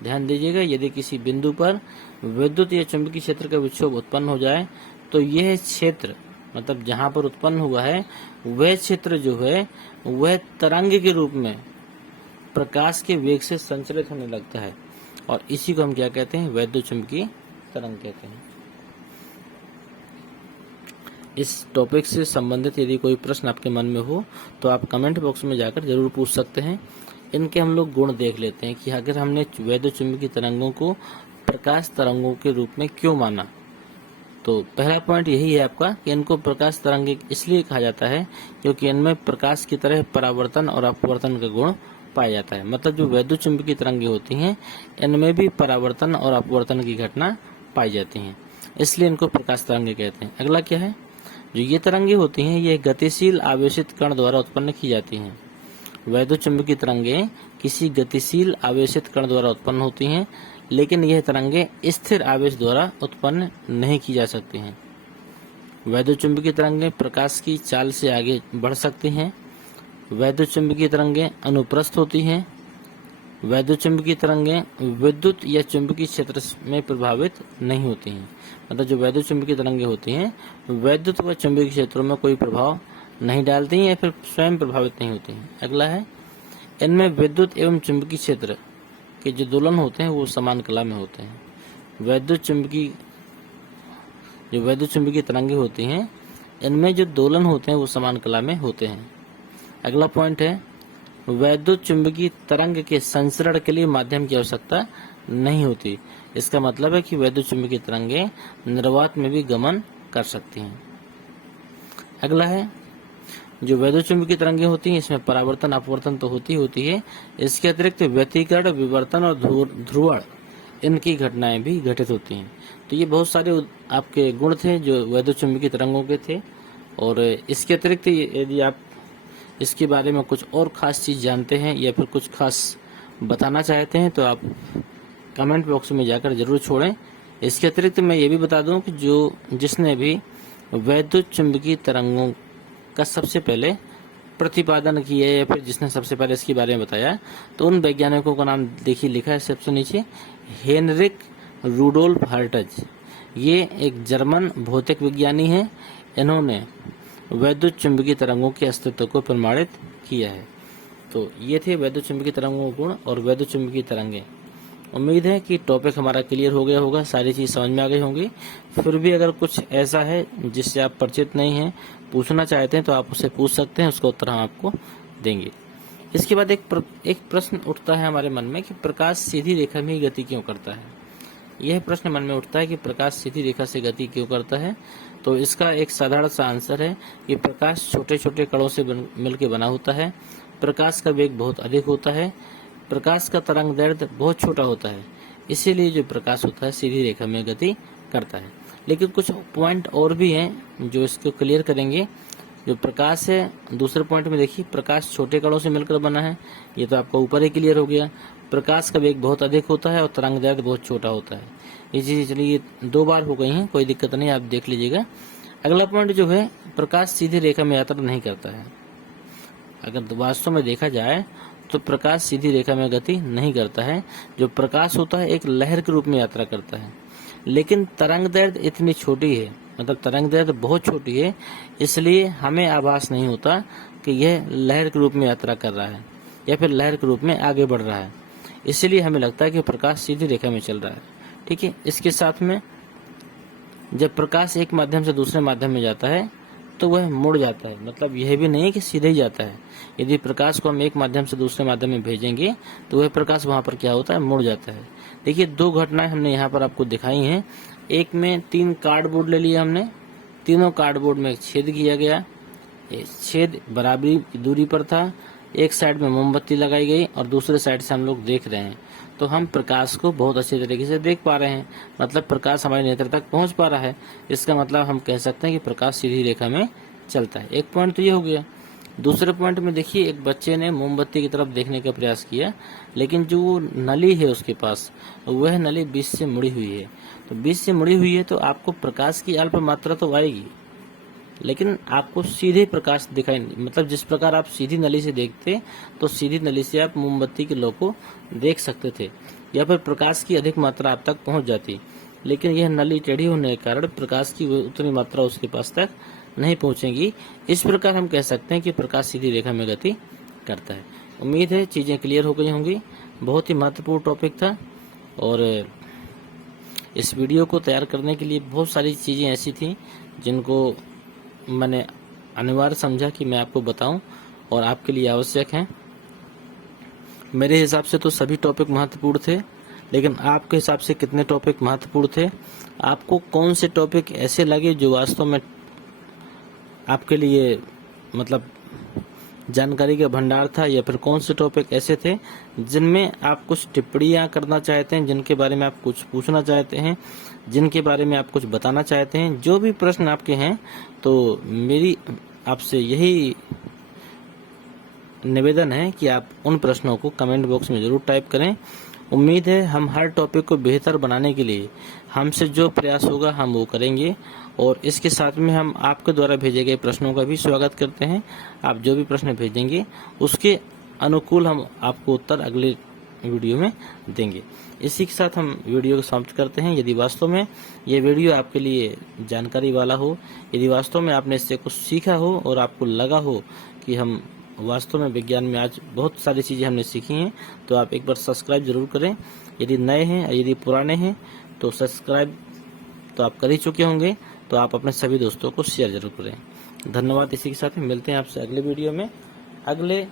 ध्यान दीजिएगा, यदि किसी बिंदु पर विद्युत या चुंबकीय क्षेत्र का विक्षोभ उत्पन्न हो जाए तो यह क्षेत्र, मतलब जहां पर उत्पन्न हुआ है वह क्षेत्र जो है वह तरंग के रूप में प्रकाश के वेग से संचरित होने लगता है और इसी को हम क्या कहते हैं? वैद्युत चुंबकीय तरंग कहते हैं। इस टॉपिक से संबंधित यदि कोई प्रश्न आपके मन में हो तो आप कमेंट बॉक्स में जाकर जरूर पूछ सकते हैं। इनके हम लोग गुण देख लेते हैं कि अगर हमने वैद्युत चुंबकीय तरंगों को प्रकाश तरंगों के रूप में क्यों माना। तो पहला पॉइंट यही है आपका कि इनको प्रकाश तरंगे इसलिए कहा जाता है क्योंकि इनमें प्रकाश की तरह परावर्तन और अपवर्तन का गुण पाया जाता है। मतलब जो वैद्युत चुंबकीय तरंगे होती हैं इनमें भी परावर्तन और अपवर्तन की घटना पाई जाती है, इसलिए इनको प्रकाश तरंगे कहते हैं। अगला क्या है? जो ये तरंगे होती हैं ये गतिशील आवेशित कण द्वारा उत्पन्न की जाती हैं। वैद्युत चुंबकीय तरंगे किसी गतिशील आवेशित कण द्वारा उत्पन्न होती हैं, लेकिन यह तरंगे स्थिर आवेश द्वारा उत्पन्न नहीं की जा सकती हैं। वैद्युत चुंबकीय तरंगे प्रकाश की चाल से आगे बढ़ सकती हैं। वैद्युत चुंबकीय तरंगे अनुप्रस्थ होती हैं। वैद्युत चुंबकीय तरंगे विद्युत या चुंबकीय क्षेत्र में प्रभावित नहीं होती हैं। मतलब जो वैद्युत चुंबकीय तरंगे होती हैं वैद्युत व चुंबकीय क्षेत्रों में कोई प्रभाव नहीं डालती हैं या फिर स्वयं प्रभावित नहीं होती हैं। अगला है, इनमें विद्युत एवं चुंबकीय क्षेत्र के जो दोलन होते हैं वो समान कला में होते हैं। वैद्युत चुंबकीय तरंगे होती हैं इनमें जो दोलन होते हैं वो समान कला में होते हैं। अगला पॉइंट है, वैद्युत चुंबकीय तरंग के संचरण के लिए माध्यम की आवश्यकता नहीं होती। इसका मतलब है कि वैद्युत चुंबकीय तरंगे निर्वात में भी गमन कर सकती हैं। अगला है, जो वैद्युत चुंबकीय तरंगे होती हैं इसमें परावर्तन अपवर्तन तो होती है, इसके अतिरिक्त व्यतिकरण, विवर्तन और ध्रुवण इनकी घटनाएं भी घटित होती हैं। तो ये बहुत सारे आपके गुण थे जो वैद्युत चुंबकीय तरंगों के थे। और इसके अतिरिक्त यदि आप इसके बारे में कुछ और खास चीज जानते हैं या फिर कुछ खास बताना चाहते हैं तो आप कमेंट बॉक्स में जाकर जरूर छोड़ें। इसके अतिरिक्त मैं ये भी बता दूं कि जिसने भी वैद्युत चुंबकीय तरंगों का सबसे पहले प्रतिपादन किया या फिर जिसने सबसे पहले इसके बारे में बताया तो उन वैज्ञानिकों का नाम देखिए लिखा है सबसे नीचे, हेनरिक रूडोल्फ हर्ट्ज। ये एक जर्मन भौतिक विज्ञानी है। इन्होंने वैद्युत चुंबकीय तरंगों के अस्तित्व को प्रमाणित किया है। तो ये थे वैद्युत चुंबकीय तरंगों के गुण और वैद्युत चुंबकीय तरंगे। उम्मीद है कि टॉपिक हमारा क्लियर हो गया होगा, सारी चीज समझ में आ गई होंगी। फिर भी अगर कुछ ऐसा है जिससे आप परिचित नहीं हैं, पूछना चाहते हैं तो आप उससे पूछ सकते हैं, उसका उत्तर हम आपको देंगे। इसके बाद एक प्रश्न उठता है हमारे मन में कि प्रकाश सीधी रेखा में ही गति क्यों करता है। यह प्रश्न मन में उठता है कि प्रकाश सीधी रेखा से गति क्यों करता है। तो इसका एक साधारण सा आंसर है कि प्रकाश छोटे छोटे कणों से मिलकर बना होता है, प्रकाश का वेग बहुत अधिक होता है, प्रकाश का तरंग दैर्ध्य बहुत छोटा होता है, इसीलिए जो प्रकाश होता है सीधी रेखा में गति करता है। लेकिन कुछ पॉइंट और भी हैं जो इसको क्लियर करेंगे। जो प्रकाश है, दूसरे पॉइंट में देखिए, प्रकाश छोटे कणों से मिलकर बना है, ये तो आपका ऊपर ही क्लियर हो गया। प्रकाश का वेग बहुत अधिक होता है और तरंग दैर्ध्य बहुत छोटा होता है। ये चीजें चलिए 2 बार हो गई हैं, कोई दिक्कत नहीं, आप देख लीजिएगा। अगला पॉइंट जो है, प्रकाश सीधी रेखा में यात्रा नहीं करता है। अगर वास्तव में देखा जाए तो प्रकाश सीधी रेखा में गति नहीं करता है। जो प्रकाश होता है एक लहर के रूप में यात्रा करता है, लेकिन तरंग दैर्ध्य इतनी छोटी है, मतलब तरंग दैर्ध्य बहुत छोटी है, इसलिए हमें आभास नहीं होता कि यह लहर के रूप में यात्रा कर रहा है या फिर लहर के रूप में आगे बढ़ रहा है। इसलिए हमें लगता है कि प्रकाश सीधी रेखा में चल रहा है। ठीक है, इसके साथ में जब प्रकाश एक माध्यम से दूसरे माध्यम में जाता है तो वह मुड़ जाता है, मतलब यह भी नहीं है कि सीधे ही जाता है। यदि प्रकाश को हम एक माध्यम से दूसरे माध्यम में भेजेंगे तो वह प्रकाश वहां पर क्या होता है, मुड़ जाता है। देखिए 2 घटनाएं हमने यहाँ पर आपको दिखाई हैं। एक में 3 कार्डबोर्ड ले लिया हमने, तीनों कार्डबोर्ड में छेद किया गया, छेद बराबरी दूरी पर था, एक साइड में मोमबत्ती लगाई गई और दूसरे साइड से हम लोग देख रहे हैं, तो हम प्रकाश को बहुत अच्छे तरीके से देख पा रहे हैं, मतलब प्रकाश हमारे नेत्र तक पहुंच पा रहा है। इसका मतलब हम कह सकते हैं कि प्रकाश सीधी रेखा में चलता है। एक पॉइंट तो ये हो गया। दूसरे पॉइंट में देखिए, एक बच्चे ने मोमबत्ती की तरफ देखने का प्रयास किया, लेकिन जो नली है उसके पास, वह नली बीच से मुड़ी हुई है। तो बीच से मुड़ी हुई है तो आपको प्रकाश की अल्प मात्रा तो आएगी, लेकिन आपको सीधे प्रकाश दिखाई, मतलब जिस प्रकार आप सीधी नली से देखते तो सीधी नली से आप मोमबत्ती के लो को देख सकते थे या फिर प्रकाश की अधिक मात्रा आप तक पहुंच जाती, लेकिन यह नली टेढ़ी होने के कारण प्रकाश की उतनी मात्रा उसके पास तक नहीं पहुंचेगी। इस प्रकार हम कह सकते हैं कि प्रकाश सीधी रेखा में गति करता है। उम्मीद है चीजें क्लियर हो गई होंगी। बहुत ही महत्वपूर्ण टॉपिक था और इस वीडियो को तैयार करने के लिए बहुत सारी चीजें ऐसी थी जिनको मैंने अनिवार्य समझा कि मैं आपको बताऊं और आपके लिए आवश्यक है। मेरे हिसाब से तो सभी टॉपिक महत्वपूर्ण थे, लेकिन आपके हिसाब से कितने टॉपिक महत्वपूर्ण थे, आपको कौन से टॉपिक ऐसे लगे जो वास्तव में आपके लिए मतलब जानकारी का भंडार था, या फिर कौन से टॉपिक ऐसे थे जिनमें आप कुछ टिप्पणियां करना चाहते हैं, जिनके बारे में आप कुछ पूछना चाहते हैं, जिनके बारे में आप कुछ बताना चाहते हैं। जो भी प्रश्न आपके हैं, तो मेरी आपसे यही निवेदन है कि आप उन प्रश्नों को कमेंट बॉक्स में जरूर टाइप करें। उम्मीद है हम हर टॉपिक को बेहतर बनाने के लिए हमसे जो प्रयास होगा हम वो करेंगे, और इसके साथ में हम आपके द्वारा भेजे गए प्रश्नों का भी स्वागत करते हैं। आप जो भी प्रश्न भेजेंगे उसके अनुकूल हम आपको उत्तर अगले वीडियो में देंगे। इसी के साथ हम वीडियो को समाप्त करते हैं। यदि वास्तव में ये वीडियो आपके लिए जानकारी वाला हो, यदि वास्तव में आपने इससे कुछ सीखा हो और आपको लगा हो कि हम वास्तव में विज्ञान में आज बहुत सारी चीज़ें हमने सीखी हैं, तो आप एक बार सब्सक्राइब जरूर करें। यदि नए हैं, यदि पुराने हैं तो सब्सक्राइब तो आप कर ही चुके होंगे, तो आप अपने सभी दोस्तों को शेयर जरूर करें। धन्यवाद। इसी के साथ मिलते हैं आपसे अगले वीडियो में, अगले